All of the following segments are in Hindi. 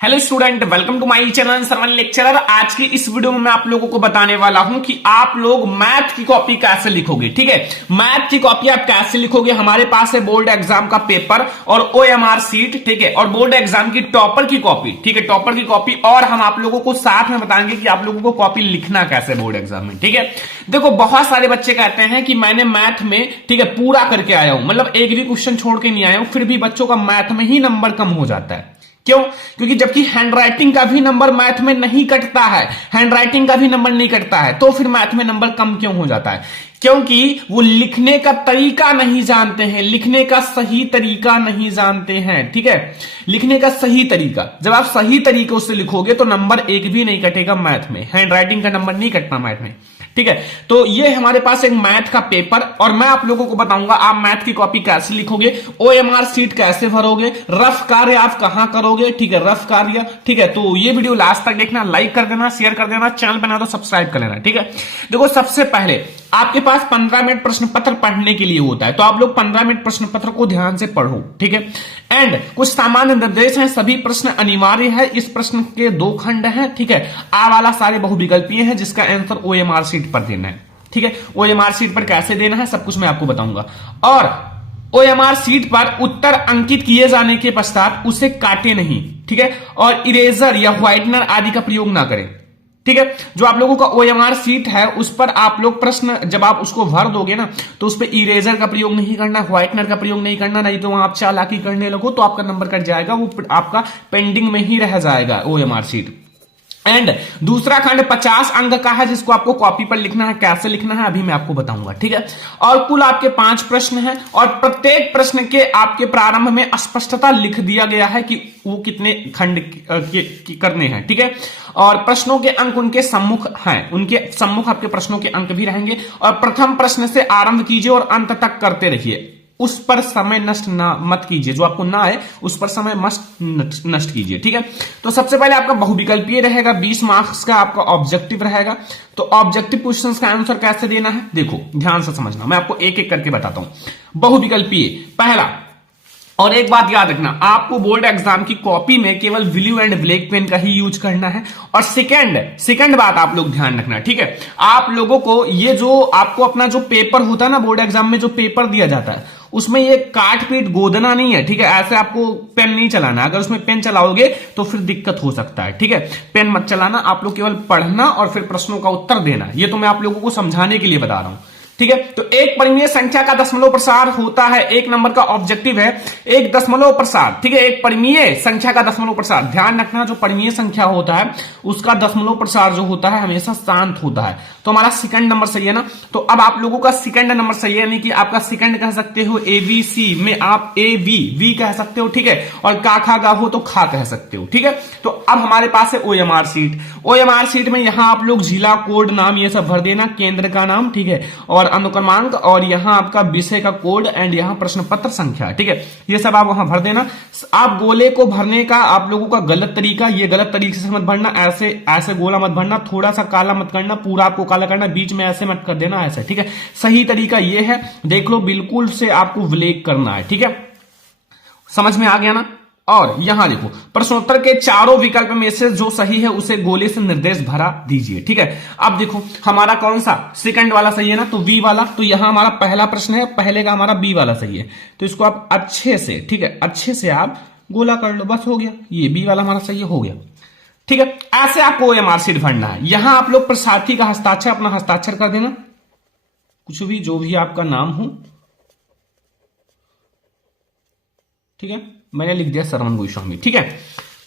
Hello student, welcome to my channel Sarvan lecturer. आज की इस वीडियो में मैं आप लोगों को बताने वाला हूं कि आप लोग मैथ की कॉपी कैसे लिखोगे। ठीक है, मैथ की कॉपी आप कैसे लिखोगे। हमारे पास है बोर्ड एग्जाम का पेपर और ओएमआर सीट, ठीक है, और बोर्ड एग्जाम की टॉपर की कॉपी, ठीक है, टॉपर की कॉपी। और हम आप लोगों को साथ में बताएंगे कि आप लोगों को कॉपी लिखना कैसे बोर्ड एग्जाम में। ठीक है, देखो बहुत सारे बच्चे कहते हैं कि मैंने मैथ में, ठीक है, पूरा करके आया हूं, मतलब एक भी क्वेश्चन छोड़ के नहीं आया हूं, फिर भी बच्चों का मैथ में ही नंबर कम हो जाता है। क्यों? क्योंकि जबकि हैंडराइटिंग का भी नंबर मैथ में नहीं कटता है, हैंडराइटिंग का भी नंबर नहीं कटता है, तो फिर मैथ में नंबर कम क्यों हो जाता है? क्योंकि वो लिखने का तरीका नहीं जानते हैं, लिखने का सही तरीका नहीं जानते हैं। ठीक है, लिखने का सही तरीका, जब आप सही तरीके से लिखोगे तो नंबर एक भी नहीं कटेगा मैथ में, हैंडराइटिंग का नंबर नहीं कटना मैथ में। ठीक है, तो ये हमारे पास एक मैथ का पेपर और मैं आप लोगों को बताऊंगा आप मैथ की कॉपी कैसे लिखोगे, ओएमआर सीट कैसे भरोगे, रफ कार्य आप कहां करोगे। ठीक है, रफ कार्य। ठीक है, तो ये वीडियो लास्ट तक देखना, लाइक कर देना, शेयर कर देना, चैनल बना तो सब्सक्राइब कर लेना। ठीक है, देखो सबसे पहले आपके पास 15 मिनट प्रश्न पत्र पढ़ने के लिए होता है, तो आप लोग 15 मिनट प्रश्न पत्र को ध्यान से पढ़ो। ठीक है, एंड कुछ सामान्य निर्देश हैं, सभी प्रश्न अनिवार्य है, इस प्रश्न के 2 खंड हैं। ठीक है, आ वाला सारे बहुविकल्पीय है जिसका आंसर ओएमआर सीट पर देना है। ठीक है, ओएमआर सीट पर कैसे देना है सब कुछ मैं आपको बताऊंगा। और ओएमआर सीट पर उत्तर अंकित किए जाने के पश्चात उसे काटे नहीं, ठीक है, और इरेजर या व्हाइटनर आदि का प्रयोग ना करें। ठीक है, जो आप लोगों का ओएमआर सीट है उस पर आप लोग प्रश्न जब आप उसको भर दोगे ना, तो उस पर इरेजर का प्रयोग नहीं करना, व्हाइटनर का प्रयोग नहीं करना, नहीं तो वहां आप चालाकी करने लगो तो आपका नंबर कट जाएगा, वो आपका पेंडिंग में ही रह जाएगा ओएमआर सीट। एंड दूसरा खंड 50 अंक का है जिसको आपको कॉपी पर लिखना है, कैसे लिखना है अभी मैं आपको बताऊंगा। ठीक है, और कुल आपके 5 प्रश्न हैं और प्रत्येक प्रश्न के आपके प्रारंभ में स्पष्टता लिख दिया गया है कि वो कितने खंड करने हैं। ठीक है, और प्रश्नों के अंक उनके सम्मुख हैं, उनके सम्मुख आपके प्रश्नों के अंक भी रहेंगे। और प्रथम प्रश्न से आरंभ कीजिए और अंत तक करते रहिए, उस पर समय नष्ट ना मत कीजिए, जो आपको ना है उस पर समय मत नष्ट कीजिए। ठीक है, तो सबसे पहले आपका बहुविकल्पीय रहेगा, 20 मार्क्स का आपका ऑब्जेक्टिव रहेगा। तो ऑब्जेक्टिव क्वेश्चंस का आंसर कैसे देना है देखो ध्यान से समझना, मैं आपको एक एक करके बताता हूं। बहुविकल्पीय पहला, और एक बात याद रखना, आपको बोर्ड एग्जाम की कॉपी में केवल ब्लू एंड ब्लैक पेन का ही यूज करना है। और सेकंड बात आप लोग ध्यान रखना, ठीक है, आप लोगों को ये जो आपको अपना जो पेपर होता है ना, बोर्ड एग्जाम में जो पेपर दिया जाता है उसमें ये काट पीट गोदना नहीं है। ठीक है, ऐसे आपको पेन नहीं चलाना, अगर उसमें पेन चलाओगे तो फिर दिक्कत हो सकता है। ठीक है, पेन मत चलाना, आप लोग केवल पढ़ना और फिर प्रश्नों का उत्तर देना, ये तो मैं आप लोगों को समझाने के लिए बता रहा हूं। ठीक है, तो एक परिमेय संख्या का दशमलव प्रसार होता है, एक नंबर का ऑब्जेक्टिव है एक दशमलव प्रसार। ठीक है, एक परिमेय संख्या का दशमलव प्रसार, ध्यान रखना जो परिमेय संख्या होता है उसका दशमलव प्रसार जो होता है हमेशा शांत होता है। तो हमारा सेकंड नंबर सही है ना, तो अब आप लोगों का सेकंड नंबर सही है, यानी कि आपका सेकंड कह सकते हो एबीसी में आप ए वी कह सकते हो। ठीक है, और का खा गा हो तो खा कह सकते हो। ठीक है, तो अब हमारे पास है ओएमआर सीट। ओएमआर सीट में यहां आप लोग जिला कोड नाम ये सब भर देना, केंद्र का नाम, ठीक है, और अनुक्रमांक, और यहां आपका विषय का कोड एंड यहां प्रश्न पत्र संख्या। ठीक है, ये सब आप वहां भर देना। आप गोले को भरने का आप लोगों का गलत तरीका, ये गलत तरीके से मत भरना, ऐसे गोला मत भरना, थोड़ा सा काला मत करना, पूरा आपको काला करना, बीच में ऐसे मत कर देना ऐसे। ठीक है, सही तरीका ये है, देख लो बिल्कुल से आपको ब्लैक करना है। ठीक है, समझ में आ गया ना। और यहां देखो प्रश्नोत्तर के चारों विकल्प में से जो सही है उसे गोले से निर्देश भरा दीजिए। ठीक है, अब देखो हमारा कौन सा सेकंड वाला सही है ना, तो बी वाला, तो यहां हमारा पहला प्रश्न है, पहले का हमारा बी वाला सही है, तो इसको आप अच्छे से, ठीक है, अच्छे से आप गोला कर लो, बस हो गया, ये बी वाला हमारा सही हो गया। ठीक है, ऐसे आपको ओएमआर सीट भरना है। यहां आप लोग प्रसारथी का हस्ताक्षर, अपना हस्ताक्षर कर देना, कुछ भी जो भी आपका नाम हो। ठीक है, मैंने लिख दिया सरवन गोस्वामी। ठीक है,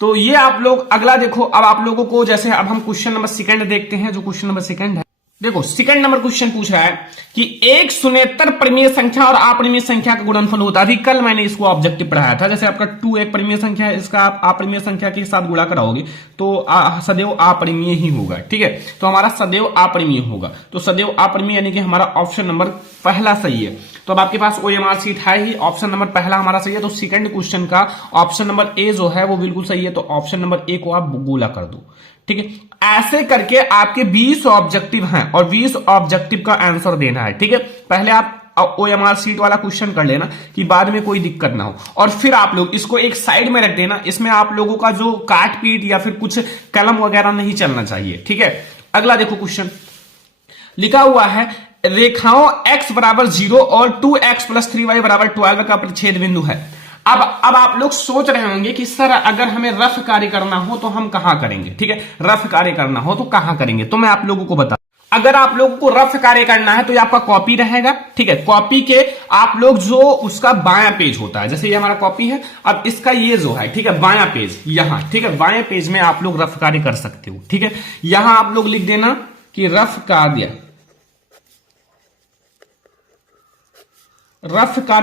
तो ये आप लोग अगला देखो, अब आप लोगों को जैसे अब हम क्वेश्चन नंबर सेकंड देखते हैं, जो क्वेश्चन नंबर सेकंड है। देखो सेकंड नंबर क्वेश्चन पूछ रहा है कि एक शून्येतर परिमेय संख्या और अपरिमेय संख्या का गुणनफल होता है। कल मैंने इसको ऑब्जेक्टिव पढ़ाया था, जैसे आपका 2 एक परिमेय संख्या है, इसका आप अपरिमेय संख्या के साथ गुणा कराओगे तो सदैव अपरिमेय ही होगा। ठीक है, तो हमारा सदैव अपरिमेय होगा, तो सदैव अपरिमेय यानी कि हमारा ऑप्शन नंबर पहला सही है। तो अब आपके पास ओएमआर सीट है ही, ऑप्शन नंबर पहला हमारा सही है, तो सेकंड क्वेश्चन का ऑप्शन नंबर ए जो है वो बिल्कुल सही है, तो ऑप्शन नंबर ए को आप गोला कर दो। ठीक है, ऐसे करके आपके 20 ऑब्जेक्टिव हैं और 20 ऑब्जेक्टिव का आंसर देना है। ठीक है, पहले आप OMR सीट वाला क्वेश्चन कर लेना कि बाद में कोई दिक्कत ना हो, और फिर आप लोग इसको एक साइड में रख देना। इसमें आप लोगों का जो काट पीट या फिर कुछ कलम वगैरह नहीं चलना चाहिए, ठीक है। अगला देखो क्वेश्चन लिखा हुआ है, रेखाओं x बराबर 0 और 2x प्लस 3y बराबर 12 का प्रतिच्छेद बिंदु है। अब आप लोग सोच रहे होंगे कि सर अगर हमें रफ कार्य करना हो तो हम कहां करेंगे, ठीक है। रफ कार्य करना हो तो कहां करेंगे, तो मैं आप लोगों को बता, अगर आप लोगों को रफ कार्य करना है तो ये आपका कॉपी रहेगा, ठीक है। कॉपी के आप लोग जो उसका बायां पेज होता है, जैसे ये हमारा कॉपी है, अब इसका ये जो है, ठीक है, बायां पेज यहां, ठीक है, बायां पेज में आप लोग रफ कार्य कर सकते हो, ठीक है। यहां आप लोग लिख देना कि रफ कार्य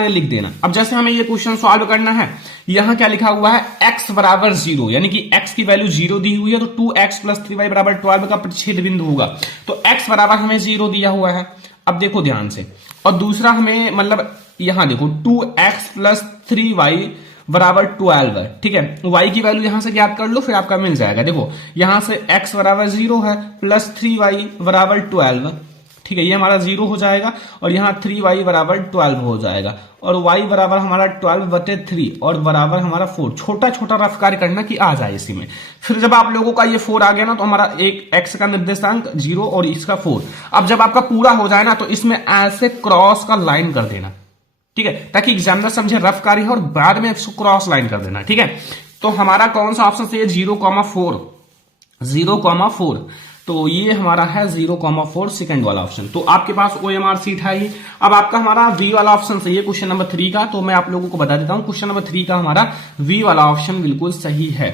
लिख देना। अब जैसे हमें ये क्वेश्चन सॉल्व करना है, यहां क्या लिखा हुआ है, x बराबर 0, यानी कि x की वैल्यू 0 दी हुई है, तो 2x प्लस 3y बराबर 12 का प्रतिच्छेद बिंदु होगा। तो x बराबर हमें 0 दिया हुआ है। अब देखो ध्यान से, और दूसरा हमें मतलब यहां देखो 2x प्लस 3y बराबर 12 है, ठीक है। y की वैल्यू यहां से ज्ञात कर लो, फिर आपका मिल जाएगा। देखो यहां से x बराबर 0 है प्लस 3y बराबर 12, ठीक है, ये हमारा 0 हो जाएगा, और यहाँ 3y बराबर 12 हो जाएगा, और y बराबर हमारा 12/3 और बराबर हमारा 4। छोटा छोटा रफ कार्य करना कि आ जाए इसी में। फिर जब आप लोगों का ये 4 आ गया ना, तो हमारा एक x का निर्देशांक 0 और इसका 4। अब जब आपका पूरा हो जाए ना, तो इसमें ऐसे क्रॉस का लाइन कर देना, ठीक है, ताकि एग्जामिनर समझे रफ कार्य है, और बाद में इसको क्रॉस लाइन कर देना, ठीक है। तो हमारा कौन सा ऑप्शन सही है, 0,4, 0,4। तो ये हमारा है 0,4 सेकंड वाला ऑप्शन। तो आपके पास OMR सीट है ही। अब आपका हमारा V वाला ऑप्शन सही है क्वेश्चन नंबर 3 का। तो मैं आप लोगों को बता देता हूं, क्वेश्चन नंबर 3 का हमारा V वाला ऑप्शन बिल्कुल सही है।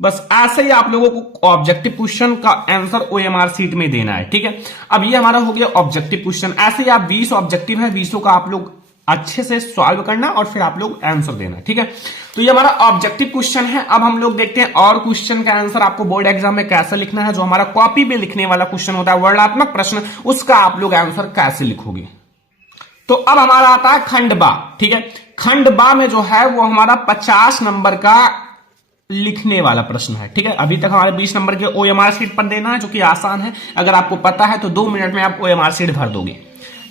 बस ऐसे ही आप लोगों को ऑब्जेक्टिव क्वेश्चन का आंसर OMR सीट में देना है, ठीक है। अब ये हमारा हो गया ऑब्जेक्टिव क्वेश्चन। ऐसे ही आप 20 ऑब्जेक्टिव है, 20 का आप लोग अच्छे से सॉल्व करना और फिर आप लोग आंसर देना, ठीक है। तो ये हमारा ऑब्जेक्टिव क्वेश्चन है। अब हम लोग देखते हैं और क्वेश्चन का आंसर आपको बोर्ड एग्जाम में कैसे लिखना है। जो हमारा कॉपी में लिखने वाला क्वेश्चन होता है, वर्णात्मक प्रश्न, उसका आप लोग आंसर कैसे लिखोगे। तो अब हमारा आता है खंड बा, ठीक है। खंड बा में जो है वो हमारा 50 नंबर का लिखने वाला प्रश्न है, ठीक है। अभी तक हमारे 20 नंबर के OMR सीट पर देना है, जो कि आसान है। अगर आपको पता है तो 2 मिनट में आप OMR सीट भर दोगे,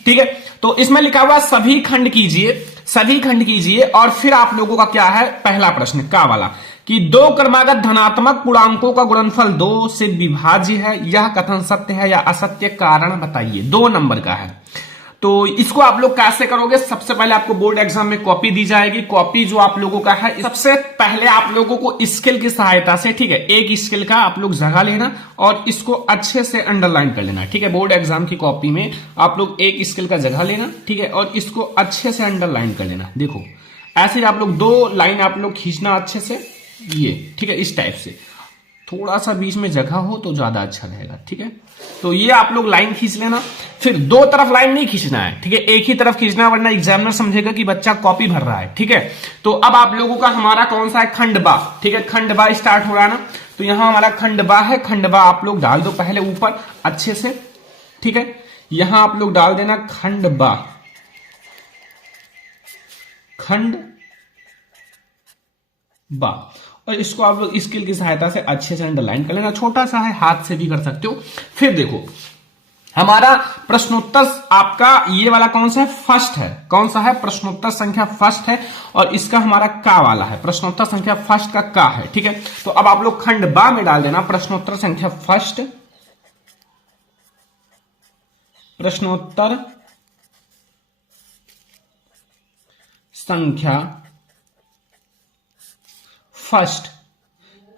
ठीक है। तो इसमें लिखा हुआ सभी खंड कीजिए, सभी खंड कीजिए, और फिर आप लोगों का क्या है, पहला प्रश्न का वाला कि 2 क्रमागत धनात्मक पूर्णांकों का गुणनफल 2 से विभाज्य है, यह कथन सत्य है या असत्य, कारण बताइए। 2 नंबर का है। तो इसको आप लोग कैसे करोगे, सबसे पहले आपको बोर्ड एग्जाम में कॉपी दी जाएगी। कॉपी जो आप लोगों का है, सबसे पहले आप लोगों को स्केल की सहायता से, ठीक है, एक स्केल का आप लोग जगह लेना और इसको अच्छे से अंडरलाइन कर लेना, ठीक है। बोर्ड एग्जाम की कॉपी में आप लोग एक स्केल का जगह लेना, ठीक है, और इसको अच्छे से अंडरलाइन कर लेना। देखो ऐसे ही आप लोग 2 लाइन आप लोग खींचना अच्छे से, ये, ठीक है, इस टाइप से। थोड़ा सा बीच में जगह हो तो ज्यादा अच्छा रहेगा, ठीक है। तो ये आप लोग लाइन खींच लेना। फिर 2 तरफ लाइन नहीं खींचना है, ठीक है, एक ही तरफ खींचना, वरना एग्जामिनर समझेगा कि बच्चा कॉपी भर रहा है, ठीक है। तो अब आप लोगों का हमारा कौन सा है, खंडबा, ठीक है। खंडबा स्टार्ट हो रहा है ना, तो यहां हमारा खंडबा है। खंडबा आप लोग डाल दो पहले ऊपर अच्छे से, ठीक है। यहां आप लोग डाल देना खंडबा, खंडबा, और इसको आप लोग स्केल की सहायता से अच्छे से अंडरलाइन कर लेना। छोटा सा है, हाथ से भी कर सकते हो। फिर देखो हमारा प्रश्नोत्तर आपका ये वाला कौन सा है, फर्स्ट है। कौन सा है, प्रश्नोत्तर संख्या फर्स्ट है, और इसका हमारा का वाला है। प्रश्नोत्तर संख्या फर्स्ट का का है, ठीक है। तो अब आप लोग खंड बा में डाल देना प्रश्नोत्तर संख्या फर्स्ट, प्रश्नोत्तर संख्या फर्स्ट।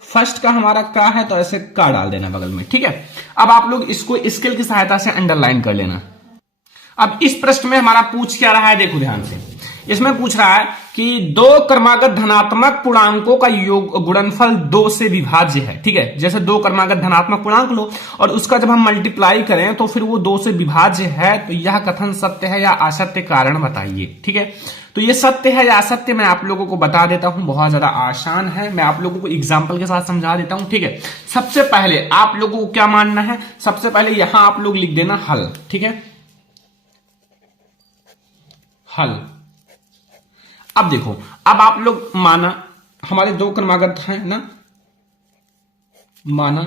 फर्स्ट का हमारा का है, तो ऐसे का डाल देना बगल में, ठीक है। अब आप लोग इसको स्केल की सहायता से अंडरलाइन कर लेना। अब इस प्रश्न में हमारा पूछ क्या रहा है, देखो ध्यान से। इसमें पूछ रहा है कि 2 क्रमागत धनात्मक पूर्णांकों का योग गुणनफल 2 से विभाज्य है, ठीक है। जैसे 2 क्रमागत धनात्मक पूर्णांक लो और उसका जब हम मल्टीप्लाई करें तो फिर वो 2 से विभाज्य है, तो यह कथन सत्य है या असत्य, कारण बताइए, ठीक है। तो ये सत्य है या असत्य मैं आप लोगों को बता देता हूं, बहुत ज्यादा आसान है। मैं आप लोगों को एग्जाम्पल के साथ समझा देता हूं, ठीक है। सबसे पहले आप लोगों को क्या मानना है, सबसे पहले यहां आप लोग लिख देना हल, ठीक है, हल। अब देखो, अब आप लोग माना हमारे 2 क्रमागत हैं ना, माना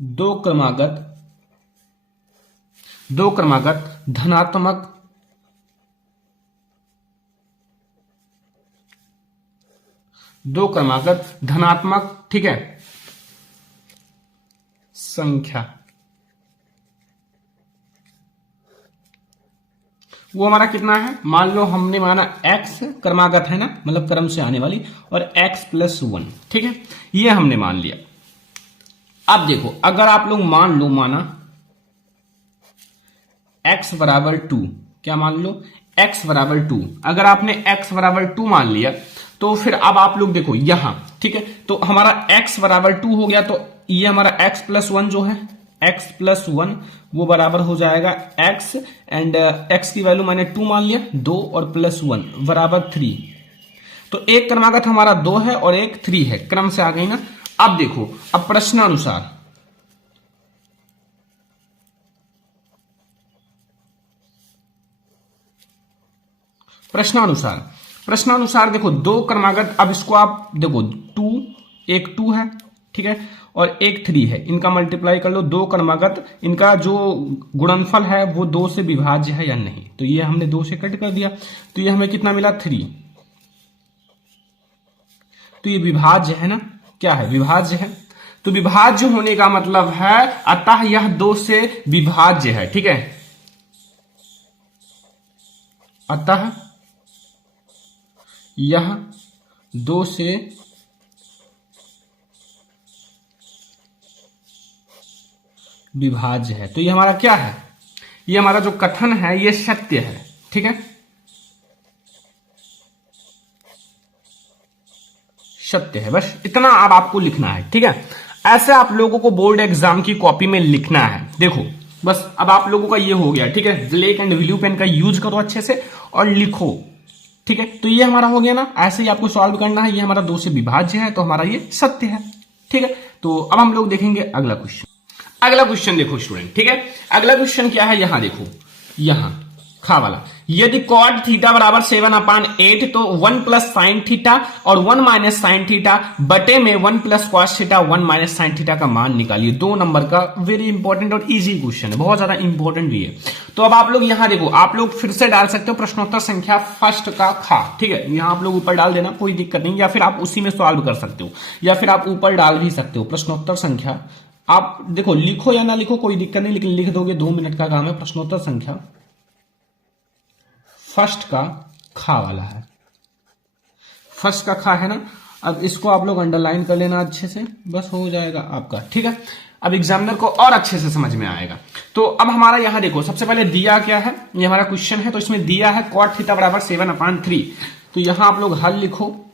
2 क्रमागत दो क्रमागत धनात्मक ठीक है संख्या, वो हमारा कितना है, मान लो हमने माना x क्रमागत है ना, मतलब क्रम से आने वाली, और x+1, ठीक है, ये हमने मान लिया। अब देखो अगर आप लोग मान लो माना x बराबर 2, क्या मान लो x बराबर 2, अगर आपने x बराबर 2 मान लिया तो फिर अब आप लोग देखो यहां, ठीक है, तो हमारा x बराबर 2 हो गया, तो ये हमारा x+1 जो है, x+1 वो बराबर हो जाएगा x, एंड x की वैल्यू मैंने 2 मान लिया, 2 और +1 बराबर 3। तो एक क्रमागत हमारा 2 है और एक 3 है, क्रम से आ गई ना। अब देखो, अब प्रश्नानुसार देखो दो क्रमागत, अब इसको आप देखो 2, एक 2 है, ठीक है, और एक 3 है, इनका मल्टीप्लाई कर लो, दो क्रमागत, इनका जो गुणनफल है वो 2 से विभाज्य है या नहीं, तो ये हमने 2 से कट कर दिया, तो ये हमें कितना मिला 3, तो ये विभाज्य है ना, क्या है विभाज्य है, तो विभाज्य होने का मतलब है अतः यह 2 से विभाज्य है, ठीक है, अतः यह 2 से विभाज्य है। तो ये हमारा क्या है, ये हमारा जो कथन है ये सत्य है, ठीक है, सत्य है, बस इतना अब आपको लिखना है, ठीक है। ऐसे आप लोगों को बोर्ड एग्जाम की कॉपी में लिखना है। देखो बस अब आप लोगों का ये हो गया, ठीक है, ब्लैक एंड ब्लू पेन का यूज करो अच्छे से और लिखो, ठीक है। तो ये हमारा हो गया ना, ऐसे ही आपको सॉल्व करना है, ये हमारा 2 से विभाज्य है, तो हमारा ये सत्य है, ठीक है। तो अब हम लोग देखेंगे अगला क्वेश्चन देखो स्टूडेंट, ठीक है, अगला क्वेश्चन क्या है, यहां देखो, यहां खा वाला, यदि cot थीटा बराबर 7/8 तो 1 प्लस साइन थीटा और 1 माइनस साइन थीटा बटे में 1 plus cos theta 1 minus sine theta का मान निकालिए। 2 नंबर का वेरी इंपॉर्टेंट और इजी क्वेश्चन है, बहुत ज्यादा इंपॉर्टेंट भी है। तो अब आप लोग यहां देखो, आप लोग फिर से डाल सकते हो प्रश्नोत्तर संख्या फर्स्ट का खा, ठीक है, यहां आप लोग ऊपर डाल देना, कोई दिक्कत नहीं, या फिर आप उसी में सॉल्व कर सकते हो, या फिर आप ऊपर डाल भी सकते हो प्रश्नोत्तर संख्या। आप देखो लिखो या ना लिखो कोई दिक्कत नहीं, लेकिन लिख दोगे, 2 मिनट का काम है। प्रश्नोत्तर संख्या फर्स्ट का खा वाला है, फर्स्ट का खा है ना। अब इसको आप लोग अंडरलाइन कर लेना अच्छे से, बस हो जाएगा आपका, ठीक है। अब एग्जामिनर को और अच्छे से समझ में आएगा। तो अब हमारा यहां देखो, सबसे पहले दिया क्या है, ये हमारा क्वेश्चन है, तो इसमें दिया है cot थीटा बराबर 7/3। तो यहां आप लोग हल लिखो,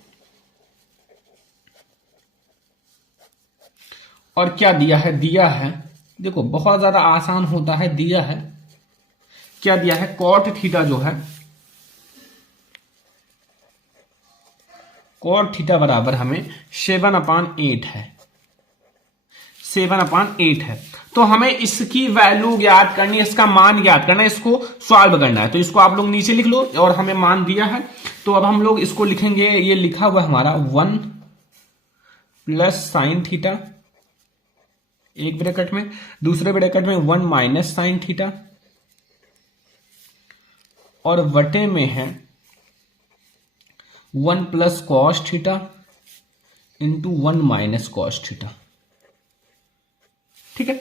और क्या दिया है, देखो बहुत ज्यादा आसान होता है, दिया है, क्या दिया है, cot थीटा जो है, cot थीटा बराबर हमें 7/8 है, 7/8 है। तो हमें इसकी वैल्यू ज्ञात करनी है, इसका मान ज्ञात करना है, इसको सॉल्व करना है। तो इसको आप लोग नीचे लिख लो, और हमें मान दिया है, तो अब हम लोग इसको लिखेंगे, ये लिखा हुआ हमारा 1 प्लस साइन थीटा, एक ब्रैकेट में, दूसरे ब्रैकेट में 1 माइनस साइन थीटा, और वटे में है 1 plus cos theta into 1 minus cos theta, ठीक है।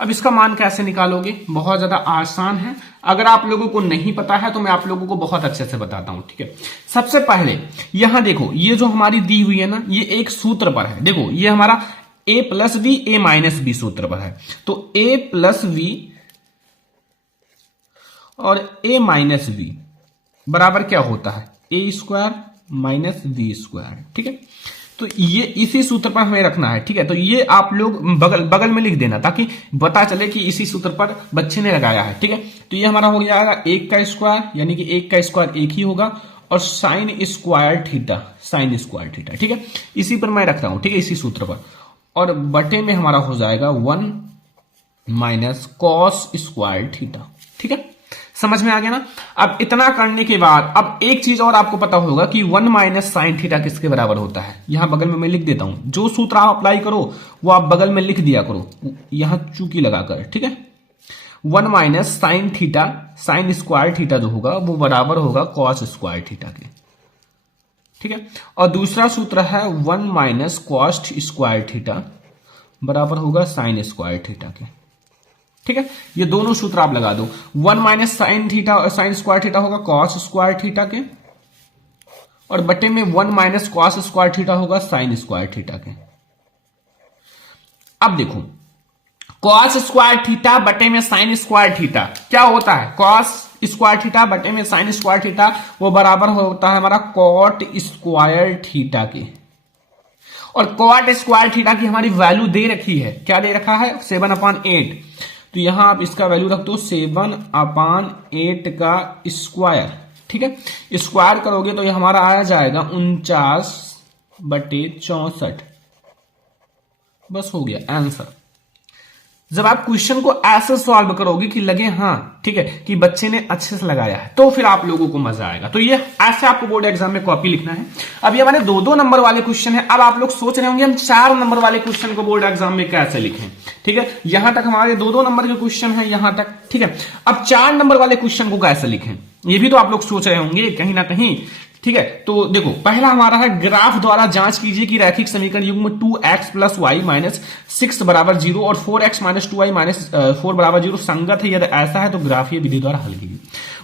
अब इसका मान कैसे निकालोगे, बहुत ज्यादा आसान है। अगर आप लोगों को नहीं पता है तो मैं आप लोगों को बहुत अच्छे से बताता हूं, ठीक है। सबसे पहले यहां देखो, ये जो हमारी दी हुई है ना, ये एक सूत्र पर है, देखो ये हमारा a plus B A minus B सूत्र पर है। तो a प्लस बी और a माइनस बी बराबर क्या होता है, a square minus B square, ठीक है। तो ये इसी सूत्र पर हमें रखना है, ठीक है। तो ये आप लोग बगल में लिख देना, ताकि पता चले कि इसी सूत्र पर बच्चे ने लगाया है, ठीक है। तो ये हमारा हो जाएगा 1 का स्क्वायर, यानी कि 1 का स्क्वायर 1 ही होगा, और साइन स्क्वायर थीटा, ठीक है। इसी पर मैं रख रहा हूं, ठीक है, इसी सूत्र पर, और बटे में हमारा हो जाएगा 1 माइनस कॉस स्क्वायर थीटा, ठीक है। समझ में आ गया ना। अब इतना करने के बाद अब एक चीज और आपको पता होगा कि 1 माइनस साइन थीटा किसके बराबर होता है। यहां बगल में मैं लिख देता हूं, जो सूत्र आप अप्लाई करो वो आप बगल में लिख दिया करो, यहां चूकी लगाकर, ठीक है। 1 minus sine theta, sine square theta जो होगा वो बराबर होगा कॉस स्क्वायर थीटा के, ठीक है। और दूसरा सूत्र है 1 माइनस कॉस स्क्वायर थीटा बराबर होगा साइन स्क्वायर थीटा के, ठीक है। ये दोनों सूत्र आप लगा दो। 1 माइनस साइन थीटा और साइन स्क्वायर थीटा होगा कॉस स्क्वायर थीटा के, और बटे में 1 माइनस कॉस स्क्वायर थीटा होगा साइन स्क्वायर थीटा के। अब देखो कॉस स्क्वायर थीटा बटे में साइन स्क्वायर थीटा क्या होता है, कॉस स्क्वायर थीटा बटे में साइन स्क्वायर थीटा वो बराबर होता है हमारा कॉट स्क्वायर थीटा के। और कॉट स्क्वायर थीटा की हमारी वैल्यू दे रखी है, क्या दे रखा है 7/8। तो यहां आप इसका वैल्यू रख दो 7/8 का स्क्वायर, ठीक है। स्क्वायर करोगे तो ये हमारा आया जाएगा 49/64, बस हो गया आंसर। जब आप क्वेश्चन को ऐसे सॉल्व करोगे कि लगे हाँ ठीक है कि बच्चे ने अच्छे से लगाया है, तो फिर आप लोगों को मजा आएगा। तो ये ऐसे आपको बोर्ड एग्जाम में कॉपी लिखना है। अब ये हमारे 2-2 नंबर वाले क्वेश्चन है। अब आप लोग सोच रहे होंगे हम 4 नंबर वाले क्वेश्चन को बोर्ड एग्जाम में कैसे लिखें, ठीक है। यहां तक हमारे 2-2 नंबर के क्वेश्चन है यहां तक, ठीक है। अब 4 नंबर वाले क्वेश्चन को कैसे लिखें, ये भी तो आप लोग सोच रहे होंगे कहीं ना कहीं, ठीक है। तो देखो पहला हमारा है ग्राफ द्वारा जांच कीजिए कि रैखिक समीकरण युग्म 2x प्लस वाई माइनस 6 बराबर 0 और 4x माइनस 2y माइनस 4 बराबर 0 संगत है। यदि ऐसा है तो ग्राफीय विधि द्वारा हल कीजिए।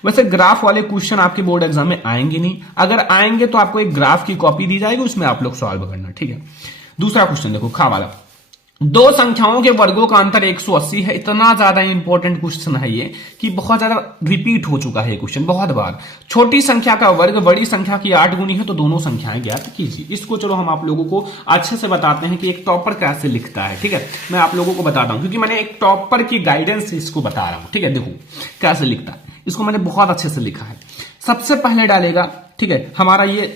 वैसे ग्राफ वाले क्वेश्चन आपके बोर्ड एग्जाम में आएंगे नहीं, अगर आएंगे तो आपको एक ग्राफ की कॉपी दी जाएगी, उसमें आप लोग सॉल्व करना, ठीक है। दूसरा क्वेश्चन देखो खा वाला, दो संख्याओं के वर्गों का अंतर 180 है। इतना ज्यादा इंपॉर्टेंट क्वेश्चन है ये कि बहुत ज्यादा रिपीट हो चुका है ये क्वेश्चन बहुत बार। छोटी संख्या का वर्ग बड़ी संख्या की 8 गुनी है तो दोनों संख्याएं ज्ञात कीजिए। इसको चलो हम आप लोगों को अच्छे से बताते हैं कि एक टॉपर कैसे लिखता है, ठीक है। मैं आप लोगों को बताता हूं क्योंकि मैंने एक टॉपर की गाइडेंस से इसको बता रहा हूं, ठीक है। देखो कैसे लिखता है, इसको मैंने बहुत अच्छे से लिखा है। सबसे पहले डालेगा, ठीक है, हमारा ये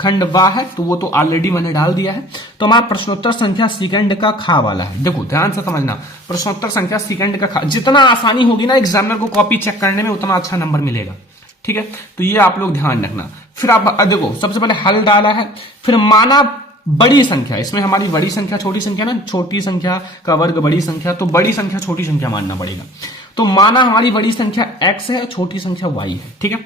खंड वा है तो वो तो ऑलरेडी मैंने डाल दिया है। तो हमारा प्रश्नोत्तर संख्या सेकंड का खा वाला है। देखो ध्यान से समझना, प्रश्नोत्तर संख्या सेकंड का खा, जितना आसानी होगी ना एग्जामिनर को कॉपी चेक करने में उतना अच्छा नंबर मिलेगा, ठीक है। तो ये आप लोग ध्यान रखना। फिर आप देखो सबसे पहले हल डाला है, फिर माना बड़ी संख्या, इसमें हमारी बड़ी संख्या छोटी संख्या ना, छोटी संख्या का वर्ग बड़ी संख्या, तो बड़ी संख्या छोटी संख्या मानना पड़ेगा। तो माना हमारी बड़ी संख्या x है, छोटी संख्या y है, ठीक है।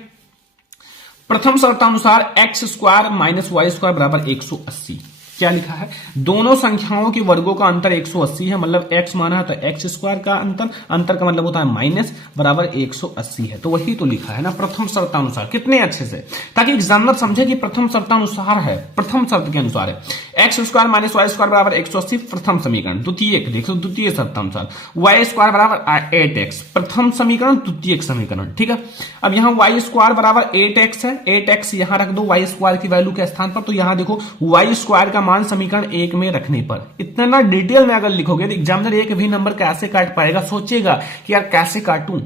प्रथम शर्तानुसार x square minus Y square बराबर 180। क्या लिखा है, दोनों संख्याओं के वर्गों का अंतर 180 है, मतलब x माना है तो x स्क्वायर का अंतर का मतलब होता है माइनस बराबर 180 है। तो वही तो लिखा है ना प्रथम शर्तानुसार, कितने अच्छे से, ताकि एग्जामिनर समझे कि प्रथम शर्तानुसार है, प्रथम शर्त के अनुसार है। x square minus Y square बराबर 180 प्रथम समीकरण। द्वितीय देखो, द्वितीय शर्तानुसार y स्क्वायर बराबर 8x प्रथम समीकरण, द्वितीय समीकरण, ठीक है। अब यहाँ y स्क्वायर बराबर 8x है, 8x यहां रख दो y स्क्वायर की वैल्यू के स्थान पर। तो यहां देखो y स्क्वायर का मान समीकरण 1 में रखने पर, इतना डिटेल में अगर लिखोगे तो एग्जामिनर एक भी नंबर कैसे काट पाएगा, सोचेगा कि यार कैसे काटूं,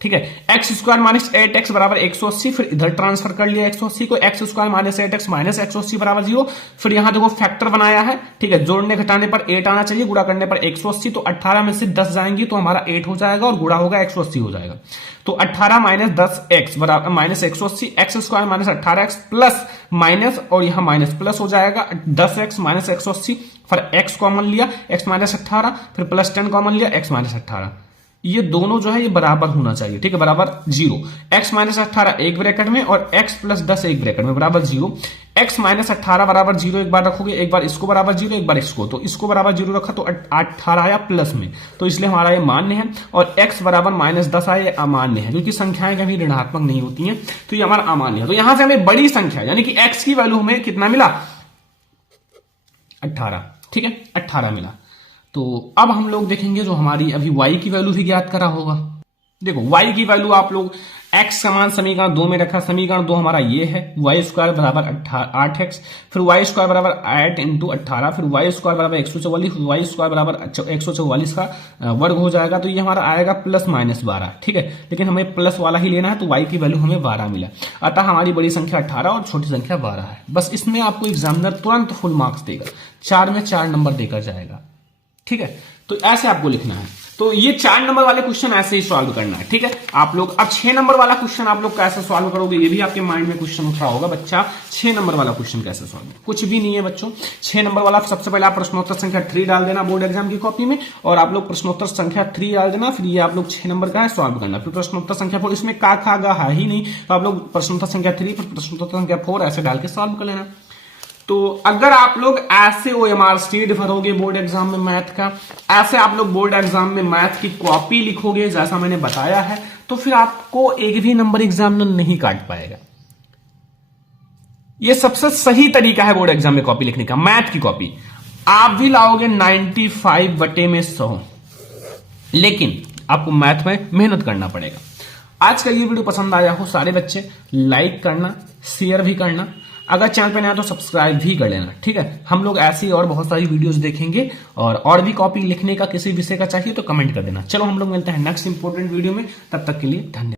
ठीक है। एक्स स्क्वायर माइनस 8x बराबर 180, फिर इधर ट्रांसफर कर लिया 180 को, x square minus 8x minus 180 बराबर 0। फिर यहां देखो फैक्टर बनाया है, ठीक है, जोड़ने घटाने पर 8 आना चाहिए, गुणा करने पर 180, तो 18 में से 10 जाएंगी तो हमारा 8 हो जाएगा और गुणा होगा 180 हो जाएगा। तो 18 माइनस 10x बराबर minus 180, x square minus 18x plus minus और यहां माइनस प्लस हो जाएगा 10x माइनस 180, फिर x कॉमन लिया x माइनस 18, फिर प्लस 10 कॉमन लिया x माइनस 18। ये दोनों जो है ये बराबर होना चाहिए, ठीक है, बराबर 0। x माइनस 18 एक ब्रैकेट में और x प्लस 10 एक ब्रैकेट में बराबर 0। x माइनस 18 बराबर 0 एक बार रखोगे, एक बार इसको बराबर 0 एक बार इसको, तो इसको बराबर 0 रखा तो 18 आया प्लस में, तो इसलिए हमारा ये मान्य है। और x बराबर माइनस 10 आया ये अमान्य है, क्योंकि संख्याएं कभी ऋणात्मक नहीं होती हैं, तो ये हमारा अमान्य है। तो यहां से हमें बड़ी संख्या यानी कि x की वैल्यू हमें कितना मिला, 18, ठीक है, 18 मिला। तो अब हम लोग देखेंगे जो हमारी अभी y की वैल्यू भी ज्ञात करा होगा। देखो y की वैल्यू आप लोग x का मान समीकरण 2 में रखा, समीकरण 2 हमारा ये है y स्क्वायर बराबर 8x, फिर y स्क्वायर बराबर 8 इंटू 18, फिर y स्क्वायर बराबर 144, y स्क्वायर बराबर 144 का वर्ग हो जाएगा, तो ये हमारा आएगा प्लस माइनस 12, ठीक है। लेकिन हमें प्लस वाला ही लेना है तो y की वैल्यू हमें 12 मिला, अतः हमारी बड़ी संख्या 18 और छोटी संख्या 12 है। बस इसमें आपको एग्जामिनर तुरंत फुल मार्क्स देगा, 4 में 4 नंबर देकर जाएगा, ठीक है। तो ऐसे आपको लिखना है। तो ये 4 नंबर वाले क्वेश्चन ऐसे ही सॉल्व करना है, ठीक है आप लोग। अब 6 नंबर वाला क्वेश्चन आप लोग कैसे सॉल्व करोगे, ये भी आपके माइंड में क्वेश्चन उठ रहा होगा बच्चा। 6 नंबर वाला क्वेश्चन कैसे सॉल्व, कुछ भी नहीं है बच्चों। 6 नंबर वाला सबसे पहले आप प्रश्नोत्तर संख्या 3 डाल देना बोर्ड एग्जाम की कॉपी में, और आप लोग प्रश्नोत्तर संख्या 3 डाल देना, फिर ये आप लोग 6 नंबर का है सॉल्व करना। फिर प्रश्नोत्तर संख्या 4, इसमें का खा गा है ही नहीं, तो आप लोग प्रश्नोत्तर संख्या 3 फिर प्रश्नोत्तर संख्या 4 ऐसे डाल के सॉल्व कर लेना। तो अगर आप लोग ऐसे OMR शीट भरोगे बोर्ड एग्जाम में मैथ का, ऐसे आप लोग बोर्ड एग्जाम में मैथ की कॉपी लिखोगे जैसा मैंने बताया है, तो फिर आपको एक भी नंबर एग्जामिनर नहीं काट पाएगा। ये सबसे सही तरीका है बोर्ड एग्जाम में कॉपी लिखने का, मैथ की कॉपी। आप भी लाओगे 95/100, लेकिन आपको मैथ में मेहनत करना पड़ेगा। आज का ये वीडियो पसंद आया हो सारे बच्चे लाइक करना, शेयर भी करना, अगर चैनल पे नया तो सब्सक्राइब भी कर लेना, ठीक है। हम लोग ऐसी और बहुत सारी वीडियोस देखेंगे, और भी कॉपी लिखने का किसी विषय का चाहिए तो कमेंट कर देना। चलो हम लोग मिलते हैं नेक्स्ट इंपॉर्टेंट वीडियो में, तब तक के लिए धन्यवाद।